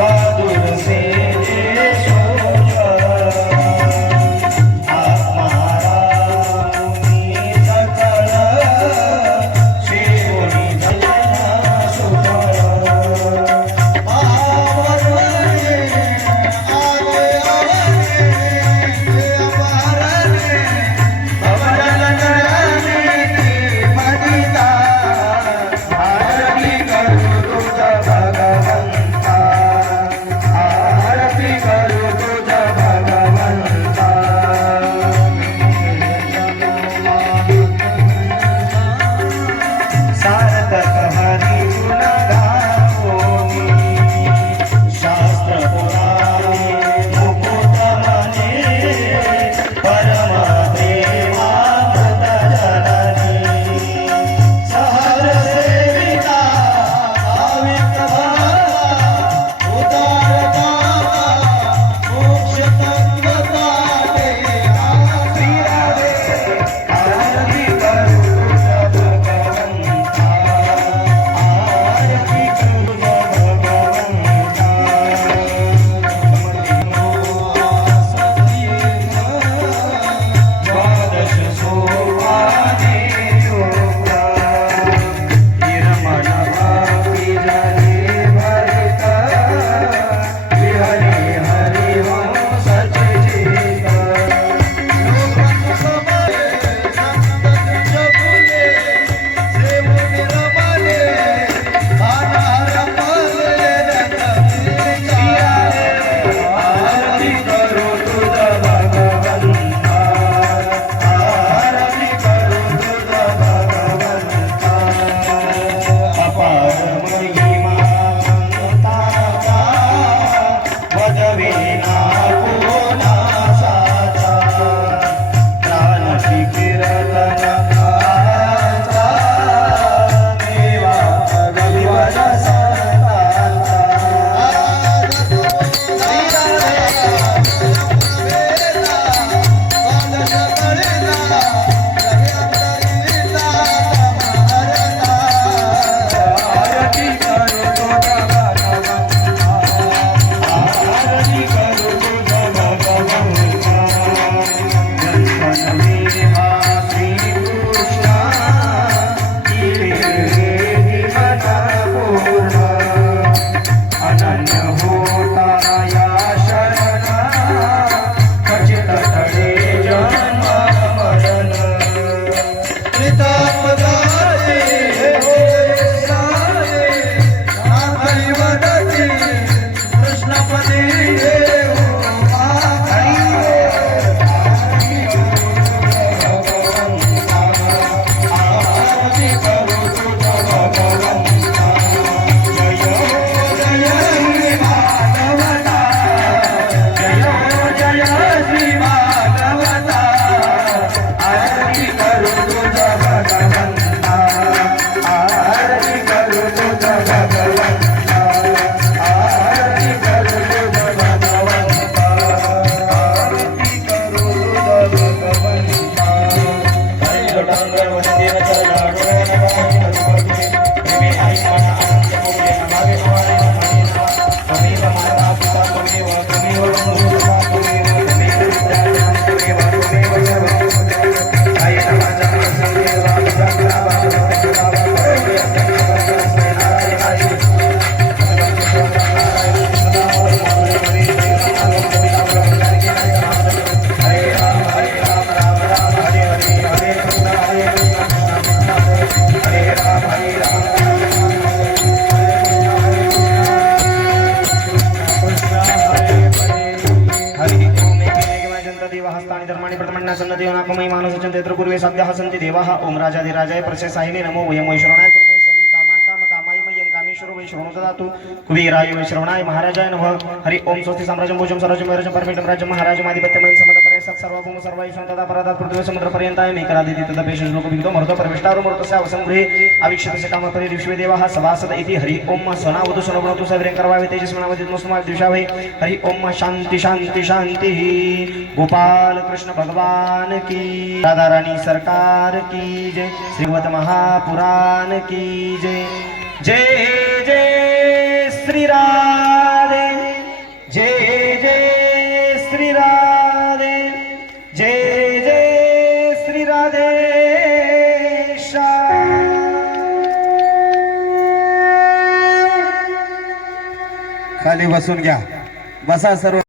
स्वादुर से पूर्वे सद्यः सन्ति देवाः ओम राजाधिराजाय प्रशंसायिने नमो वयं वैश्रवणाय कुर्महे सवि कामान् कामकामाय मह्यं कामेश्वरो वै श्रवणो ददातु कुबेराय वै श्रवणाय महाराजाय नमः हरि ओम स्वस्ति साम्राज्यं भोजं स्वराज्यं वैराज्यं परमेष्टं राज्यं महाराजमाधिपत्यमयं समदपरे सत्सर्वभूम सर्वैश्वं तदा परादात् पृथ्वी समुद्रपर्यन्ताय मेकरादिति तदा पेशं लोकविदो मरुतो परमेष्टारो मरुतस्य अवसंगृहे आवीक्षितस्य कामपरि विश्वे देवाः सभासद इति हरि ओम सनावतु सनवतु सविरं करवावे तेजस्मनावदित मस्मात् दिशावे हरि ओम शांति शांति शांति गोपाल कृष्ण भगवान की राधा रानी सरकार की जय श्रीमद महापुराण की जय जय जय श्री राधे। खाली बसून घ्या बसा सर्व